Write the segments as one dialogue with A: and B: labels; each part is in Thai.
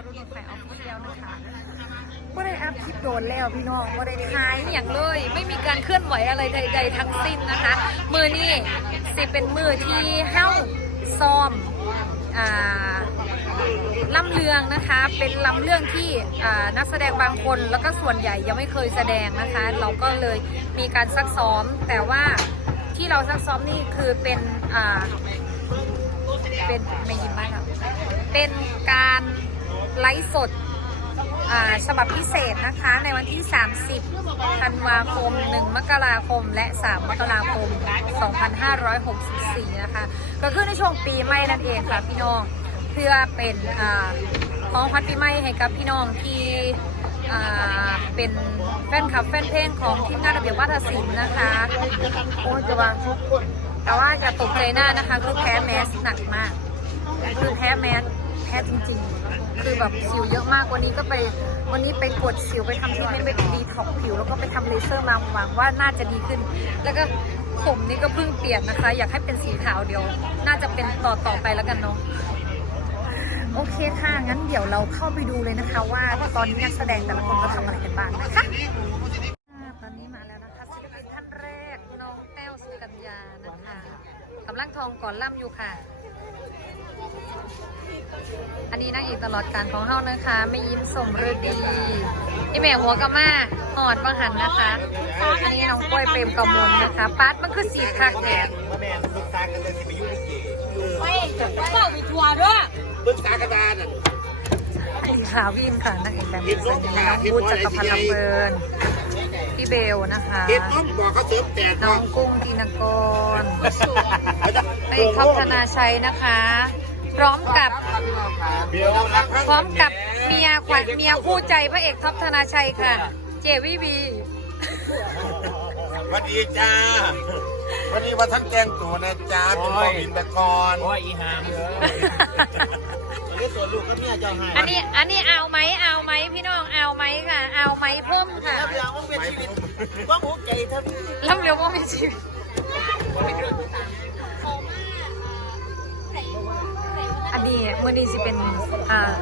A: าวรุ่นไฟออฟฟิเชียลนะคะไม่ได้อัพคลิปโดนแล้วพี่น้องไม่ได้ทายอย่างเลย ไม่มีการเคลื่อนไหวอะไรใด ๆ ทั้งสิ้นนะคะ มือนี่สิเป็นมือที่เฮ้าซ้อมอ่าล่ำเลืองนะคะ เป็นลำเรื่องที่อ่านักแสดงบางคนแล้วก็ส่วนใหญ่ยังไม่เคยแสดงนะคะ เราก็เลยมีการซักซ้อม แต่ว่าที่เราซักซ้อมนี่คือเป็นอ่าเป็นไม่ยิ้มมากครับเป็นการ ไลฟ์สดฉบับพิเศษนะคะในวันที่ 30 ธันวาคม 1 มกราคม และ 3 มกราคม 2564 นะคะ ก็คือในช่วงปีใหม่นั่นเองค่ะพี่น้อง เพื่อเป็นอของขวัญปีใหม่ให้กับพี่น้องที่เป็นแฟนคลับแฟนเพลงของทีมงานระเบียบวัฒนศิลป์นะคะโอ้จะวางทุกคนแต่ว่าอย่าตกใจหน้านะคะคือแพ้แมสหนักมากคือแพ้แมส แพ้จริง ๆ คือแบบสิวเยอะมากวันนี้ก็ไป วันนี้ไปกดสิวไปทำทรีทเมนต์ไปดีท็อกผิว แล้วก็ไปทำเลเซอร์มาหวังว่าน่าจะดีขึ้น แล้วก็ผมนี่ก็เพิ่งเปลี่ยนนะคะ อยากให้เป็นสีขาวเดียว น่าจะเป็นต่อต่อไปแล้วกันเนาะโอเคค่ะ งั้นเดี๋ยวเราเข้าไปดูเลยนะคะ ว่าตอนนี้นักแสดงแต่ละคนก็ทำอะไรกันบ้างนะคะค่ะตอนนี้มาแล้วนะคะศิลปินท่านแรกน้องแต้วสุกัญญานะคะกำลังทองก่อนล่ำอยู่ค่ะ อันนี้นางเอกตลอดการของเฮานะคะ ไม่ยิ้มสมฤดีไอแม่หัวกะมาหอดบังหันนะคะ อันนี้น้องกล้วยเปรมกำมลนะคะปัดมันคือสีคักแดด
B: มาแม่ปรึกษากันเลยสิไปยุ่งลิเกเออ
C: ไปเฝ้าไปทัวร์ด้วย
B: ปรึกษากระดานอะ
A: อันนี้ขาวินค่ะนางเอกแบบนี้น้องบูธจักรพันธ์ลำเบินพี่เบลนะคะ
B: เก็บต้มบอกเขาเสริมแตก
A: น้องกุ้งธีนกรไปท็อปธนาชัยนะคะ พร้อมกับ
B: เดี๋ยวรัก
A: พร้อมกับเมียขวัญเมียคู่ใจพระเอกท็อปธนาชัยค่ะ เจวิบี
B: วันดีจ้า วันนี้ว่าท่านแกงตัวนะจ้าเป็นพ่อบินตะกร
D: โอ้ยอีหามเลยเรียกตัวลูกก็เมียเจ้าให้
A: อันนี้อันนี้เอาไหมเอาไหมพี่น้องเอาไหมค่ะ เอาไหมเพิ่มค่ะ
D: ถ้าเพียงว่าเป็นชีวิตว่าหัวใจถ้าพี่
A: ล่ำเร็วว่ามีชีวิตันนี้มื่อนี้สิเป็นอ่า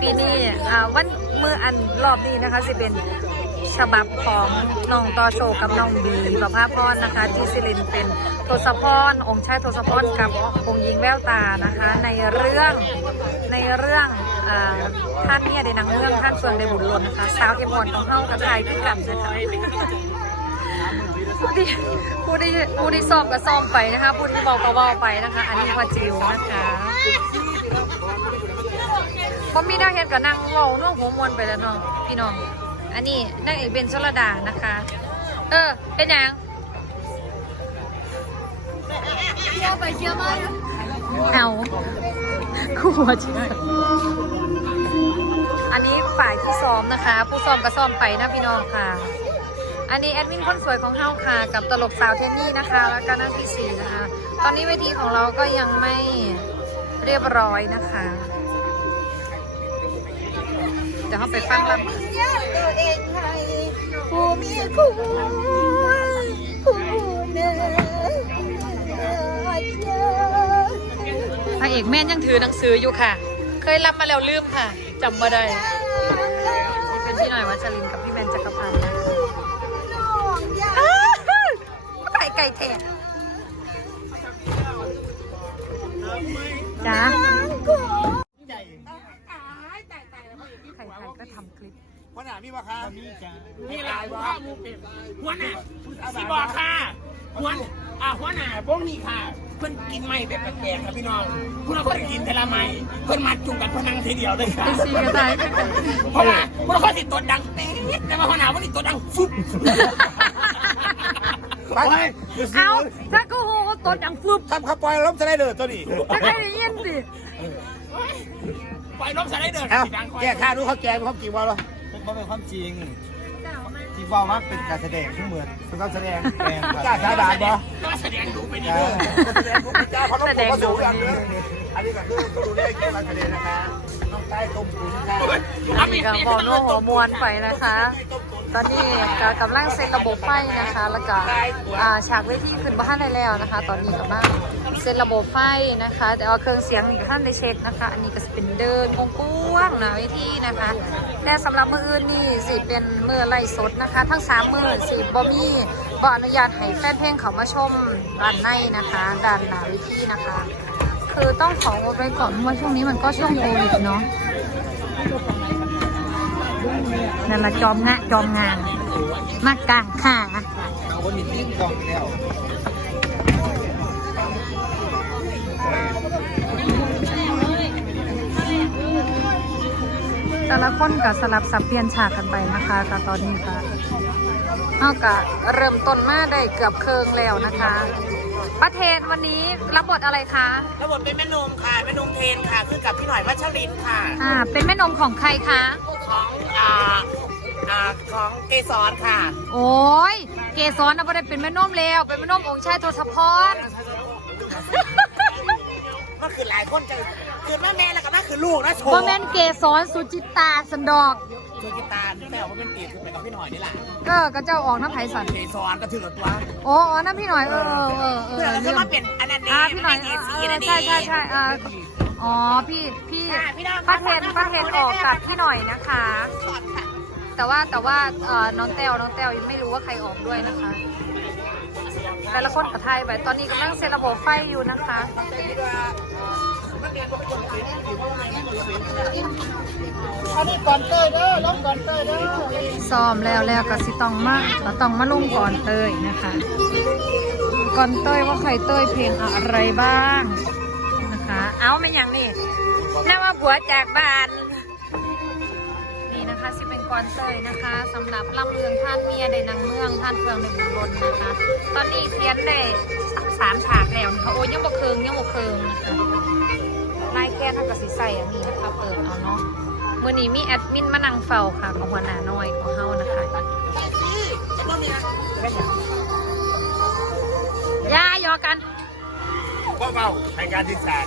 A: ปีนี้อ่าวันมืออันรอบนี้นะคะสิเป็นฉบับของน้องตอโชกับน้องบีประภาพรนะคะ ที่สิรินเป็นทศพรองค์ชายทศพรกับองค์หญิงแววตานะคะ ในเรื่องในเรื่องท่านเนี่ยในหนังเรื่องท่านเฟืองในบุญหลนนะคะสาวเอมอนของเฮากระชายขึ้นกันนะคะ ผู้ที่ผู้ที่ผู้ที่ซ้อมก็ซ้อมไปนะคะผู้ที่เบาก็เบาไปนะคะ อันนี้ว่าจิวนะคะพอมีหน้าเห็นกับนางเว้าน่วงหัวมวนไปแล้วน้องพี่น้อง อันนี้นางเอกเบนชลดานะคะ เออ เป็นยัง
C: เที่ยวไปเที่ยวมา
A: เอาคู่หัวจิอันนี้ฝ่ายที่ซ้อมนะคะ ผู้ซ้อมก็ซ้อมไปนะพี่น้องค่ะ อันนี้แอดมินคนสวยของเฮาค่ะ กับตลกสาวเทนนี่นะคะ แล้วก็หน้าที่สี่นะคะ ตอนนี้เวทีของเราก็ยังไม่เรียบร้อยนะคะ เดี๋ยวเราไปฟังลำ
C: ยากตัวเองให้ผู้มีคู่ผู้เนื้อเยอะ
A: พระเอกแม่นยังถือหนังสืออยู่ค่ะ เคยรับมาแล้วลืมค่ะจำมาได้นี่เป็นพี่หน่อยวัชรินทร์กับพี่
D: หัวหน้าสิบอกค่ะหัวอะหัวหน้าพวกนี้ค่ะ เพิ่นกินไม่แบบแปลกๆครับพี่น้องคุณเราเพิ่นกินแต่ละไม้เพิ่นมาจุ่มกันเพนนังทีเดียวเลยค่ะ
A: ไอซีก็ได้
D: เพราะว่าเพราะว่าติดตัวดังเต๊ดแต่ว่าหัวหน้าวันนี้ตัวดังฟุบ
B: ไป
A: เอาถ้ากูโหตัวดังฟึบ
B: ทำข้าวปล่อยล้มจะได้เลยตัวนี้
A: ถ้าใครได้ยินสิ
D: ปล่อยล้มสไลเดอร์
B: เอ้า
D: สีดังคอย
B: แก้ข้ารู้เขาแกงเขากี่วันหรอ
E: เป็นเพราะเป็นความจริง ที่ว่ามักเป็นการแสดงทั้งเหมือน
B: เป็นการแสดง
E: แสดง
B: กล้าช้าด่านบ่
D: ก็แสดงดูไปดี
E: เอ
D: ด้วย
E: อ
B: แสดงผมเป็นเจ้าเขาต้องผมก็สูงอย่างนี้อันนี้ก็คือผู้ดูแลเกี่ยวกับการแสดงนะคะน้องใต้ต้มตุ๋นค่ะ
D: เอามี
A: นี่ก็บอโน่หัวมวนไปนะคะ
B: ต้มตุ๋น
A: ตอนนี้ก็กำลังเซ็นระบบไฟนะคะ แล้วก็อ่าฉากเวทีขึ้นบ้านได้แล้วนะคะ ตอนนี้กำลังเซ็นระบบไฟนะคะ แต่ว่าเครื่องเสียงอีกท่านได้เช็คนะคะ อันนี้ก็จะเป็นเดินกว้างๆนะเวทีนะคะ แต่สำหรับมืออื่นนี่สิเป็นมือไล่สดนะคะ ทั้งสามมือสิบอมี่บออนุญาตให้แฟนเพลงเขามาชมด้านในนะคะด้านหน้าเวทีนะคะ คือต้องของดไว้ก่อนเพราะว่าช่วงนี้มันก็ช่วงโควิดเนาะนั่นละจอมงะจอมงานมากกลางค่ะ
F: เอาคนนี้ทิ้งกองแล้ว
A: แต่ละคนกับสลับสับเปลี่ยนฉากกันไปนะคะแต่ตอนนี้ก็เท่ากับเริ่มต้นมาได้เกือบเคืองแล้วนะคะประเทศวันนี้รับบทอะไรคะ
G: ระบบเป็นแม่นมค่ะแม่นมเทนค่ะ คือกับพี่หน่อยวัชรินทร์ค่ะ
A: อ่า เป็นแม่นมของใครคะ
G: ของอ่าอ่าของเกสรค่ะ
A: โอ้ย เกสรนะประเด็เป็นแม่นมแล้ว เป็นแม่นมองค์ชายทศพร
G: ก็คือหลายคนจะ คือแม่แม่แล้วก็แม่คือลูกนะโช
A: บ่
G: ว์
A: แม่นเกสรสุจิตาสันดอก
G: โชว์กีตาร์แต่ว่าเป็นเกคือไปกับพี่หน่อยนี่แหละ
A: เออก็เจ้าออกน้ำไผ่สัน
G: เกสรก็ถือกับตัว
A: โอ้อ๋อน้ำพี่หน่อย เออเออเออเอ
G: เพื่อ
A: อ
G: จะ
A: เรื่อง
G: มาเป็นอันนั้น
A: อ่า
G: นี่
A: พี่หน่อย
G: เอ
A: เออ
G: ซี
A: เออ
G: นั่นเอง
A: ใช่ใช่ใช่อ่าอ๋อ พี่พี่
G: ค่ะพี่น้อง
A: ป้าเทนป้าเทนออกกับพี่หน่อยนะคะ
G: ก่อนค่ะ
A: แต่ว่าแต่ว่าเอ่อน้องแต้วน้องแต้วยังไม่รู้ว่าใครออกด้วยนะคะ แต่ละคนกับไทยไปตอนนี้กำลังเซตระบบไฟอยู่นะคะ
D: อันนี้ก่อนเตยเด้อลงก่อนเตยเด้อ
A: ซ้อมแล้วแล้วก็สิต้องมาก็ต้องมาลงก่อนเตยนะคะ ก่อนเตยว่าใครเตยเพลงอะไรบ้างนะคะ เอาเป็นอย่างนี้น่าว่าผัวจากบ้านนี่นะคะสิเป็นกรเตยนะคะสำหรับลำเมืองท่านเมียในนางเมืองท่านเฟืองในบุญรนนะคะ ตอนนี้เพียนได้สามฉากแล้วนะคะโอ้ยยังบกเคืองยังบกเคืองนะคะ ลายแค่ทักกสิใส่อันนี้นะคะเปิดเอาเนาะวันนี้มีแอดมินมานั่งเฝ้าค่ะของหัวหน้าน้อยของเฮานะคะอย่าหยอกกัน
C: เบาๆให้การสื่อสาร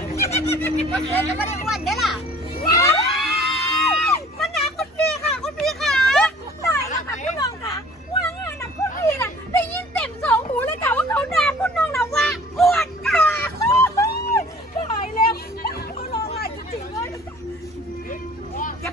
A: อันนี้ของพี่อันนี้ของพี่ว่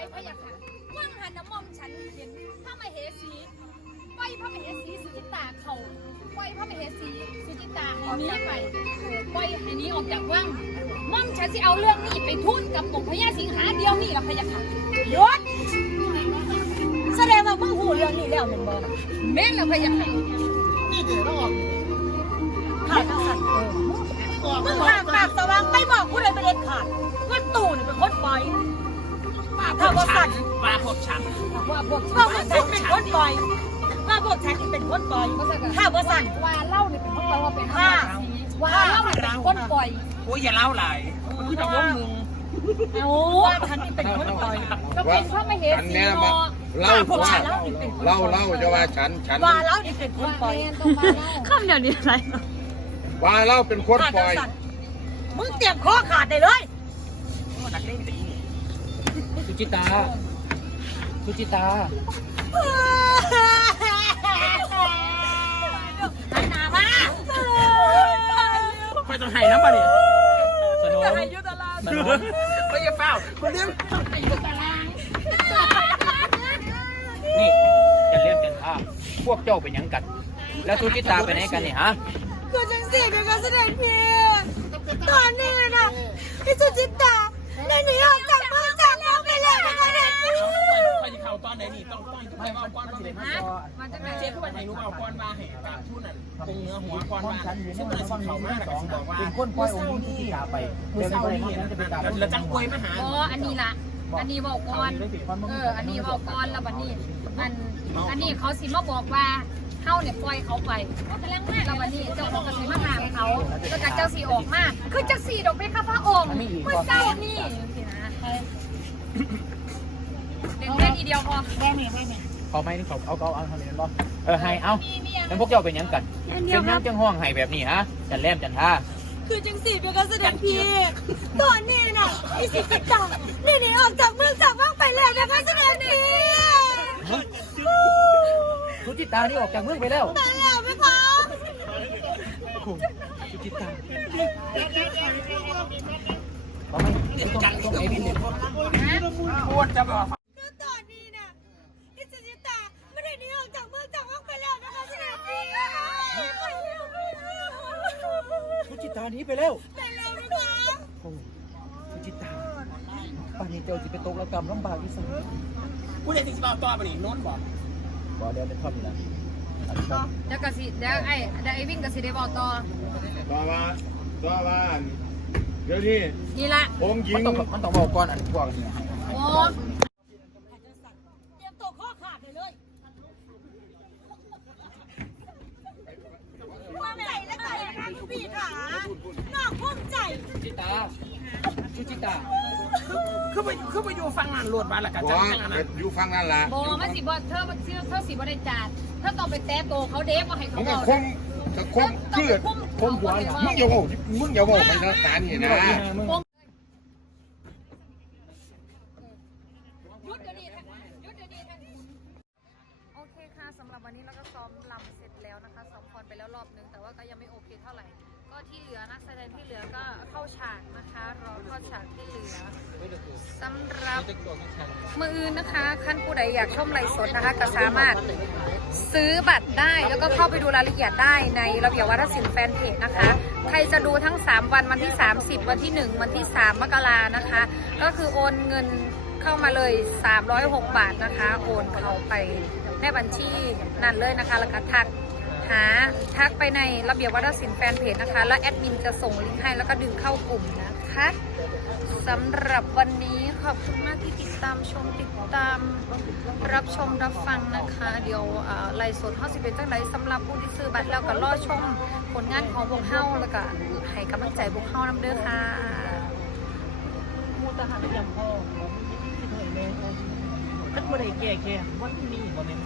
A: ไป
H: พะยาค่ะว่างหันน้ำมอมฉันเห็นพระมเหสีไปพระมเหสีสุจิตาเขาไปพระมเหสีสุจิตาหนีไปปอยให้นี้ออกจากวังม่อมฉันสิเอาเรื่องนี้ไปทุ่นกับหม่อมพญาสิงหาเดียวนี่ละพะยาค่ะยศแสดงว่ามึงหูเรื่องนี้แล้วแมันบ่แม่นล้วพะยาค่ะ
D: นี่เดี๋ยวเราออกขาดขาดเออมึงห่างปากสว่างไม่บอกผู้ใดเป็นเด็ดขาดว่าตู่นี่เป็นคนปล่อย ถ้าว่าสั่น
G: มาพบฉัน
D: ว่าพวกว่าพวกฉันเป็นคนปล่อยว่าพวกฉันเป็นคนปล่อยถ้าว่าสั่น
H: ว่าเล่าเนี่ยเป็นเพราะว่าเป็น
D: ถ้า
A: ว่าเราเป็นคนปล่อย
D: โอ้ยอย่าเล่าหลายมันคือจะวงมึง
A: เอา
C: ว่าฉันนี่เป็นคนปล่อย
A: ก็เป็นพระมเห
B: ฉัน
A: สี
B: แน่มา
A: เนาะ
B: เล่าว่าเล่าเล่าจะว่าฉันฉัน
C: ว่าแล้วนี่เป็นคนปล่อย
A: คำเดียวนี้อะไร
B: ว่าเล่าเป็นคนปล่อย
C: มึงเตรียมข้อขาดได้เลย
D: นักเล่นตี
E: สุ จิตาสุจิตา
C: หันหน้ามา
D: ไปต้องให้น้ำปะเนี่ย
E: สนมสนม
D: ไม่อย่าเฝ้าคนเลี้ยง
E: นี่จะเล่นกันท่าพวกเจ้าเป็นยังกัน แล้วสุจิตาไปไหนกันเนี่ยฮะ
C: คือจังสี่เป็นการแสดงเพียงตอนนี้นะพี่สุจิตาได้หนีออกจากา
D: ตอนไหนนี่ต้องต้องไปเอาก้อนมาเลย
A: มาจากไหน
D: เจ๊เข้าไปให้รู้เอาก้อนมาให้ปากทุนนั่นปรุงเนื้อหัวก้อนมาซึ่งมันสิเขามากแต่บอกว่า
E: เป็นคนปล่อยองค์นี้สุจิตาไป
D: มือเศร้านี่แล้วจังกวยมาหา
A: อ๋ออันนี้ล่ะอันนี้บอกก่อนเอออันนี้บอกก่อนแล้วบัดนี้อันอันนี้เขาสิมาบอกว่าเฮาเนี่ยปล่อยเขาไปแล้วบัดนี้เจ้าของก็สิมาหามเขาแล้วจากเจ้าสีออกมาคือเจักสีดอกเพคะพระองค์เมื่อเจ้านี่นะ ด็กแค่ทีเดียวพอ
E: เขาไม่นี่เขาเอาเอาเอาทำอย่างนั้นบ่เออให้เอาแล้วพวกเจ้าเป็นหยังกันเป็นหยังจังห้องให้แบบนี้ฮะจันแลมจันท่า
C: คือจังสี่เป็นการแสดงพีตอนนี้น่ะพี่สุจิตาได้หนีออกจากเมืองจากเมืองไปแล้วนะคะแสดงพี
E: สุจิตานี่ออกจากเมืองไปแล้ว
C: ตาแล้วไหมคะ
E: สุจิตาทำไมต้องต้องไอ้นี่เนี่ย
D: ปวดจะบอก
C: ก็ตอนนี้นะพี่สุจิตาไม่ได้หนีออกจากเมืองจากเมืองไปแล้วนะคะแสดงเพียง
E: สุ จิตาหนี้ไปแล้ว
C: ไปแล้วนะคะ
E: โอ้สุจิตาป่านนี้เจ้าจะไปตกระกรรมลำบากที่สุด
D: ผู้ใหญ่ที่จะบอกต่อไปนี่โน้นบอก
E: บ่เดี๋ยวจะทำนี่นะ
A: เดี๋ยวกสิเดี๋ยวไอ้เดี๋ยวไอ้วิ่งกสิได้บอกต่อ
B: ต่อมาต่อมาเดี๋ยวนี้
A: นี่ละ
B: องค์หญิ
E: มัน
B: ง
E: ต้องมันต้องบอกก่อนอันพวกนี้
A: โอ้
C: เตรียมตัวข้อขาดเลยเลยความใจและใจนะคะคุณพี่ค่ะนอกพุ่มใจ
E: สุจิ ตาสุจิตา
D: คือไปคือไปอยู่ฟังงานรวดมาแล้วกัน
B: หั
D: จั
B: ว
D: งจังนั้น
B: อยู่ฟังนั่นล่ะ
A: โบมันสิบ่เธอมันเชื่อเธอสิบ่ได้จาดเธอต้องไปแตะโตเขาเด็กมาให้
B: มั
A: เขา
B: น
A: บ
B: ก็
A: อก
B: คมก็คมคือคมหัวมึงอย่าโง่มึงอย่าโง่ไปรักษานี่นะ
A: ยุดเดี๋ยวนี้ท่านยุดเดี๋ยวนี้ท่านโอเคค่ะสำหรับวันนี้เราก็ซ้อมลำเสร็จแล้วนะคะซ้อมคอนไปแล้วรอบนึง แต่ว่าก็ยังไม่โอเคเท่าไหร่ ก็ที่เหลือนักแสดงที่เหลือก็เข้า ฉากนะคะ รอเข้าฉากที่เหลือสำหรับมืออื่นนะคะขั้นผู้ใดอยากชมไลฟ์สดนะคะ ก็สามารถซื้อบัตรได้แล้วก็เข้าไปดูรายละเอียดได้ในระเบียบวัฒนศิลป์แฟนเพจนะคะ ใครจะดูทั้ง 3 วันวันที่ 30 วันที่ 1 วันที่ 3 มกรานะคะ ก็คือโอนเงินเข้ามาเลย 306 บาทนะคะ โอนเข้าไปในบัญชีนั่นเลยนะคะแล้วก็ทัก หาทักไปในระเบียบวัฒนศิลป์แฟนเพจนะคะ แล้วแอดมินจะส่งลิงก์ให้แล้วก็ดึงเข้ากลุ่มนะคะสำหรับวันนี้ขอบคุณมากที่ติดตามชมติดตามรับชมรับฟังนะคะ เดี๋ยวอ่าไลฟ์สดเฮาสิเป็นจังไดสำหรับผู้ที่ซื้อบัตรแล้วก็รอชมผลงานของพวกเฮาแล้วก็ให้กำลังใจพวกเฮานำเด้อค่ะ
E: มูทหารยำพ่อท่านบ่ได้แก่แค่วันนี้บ่แม่น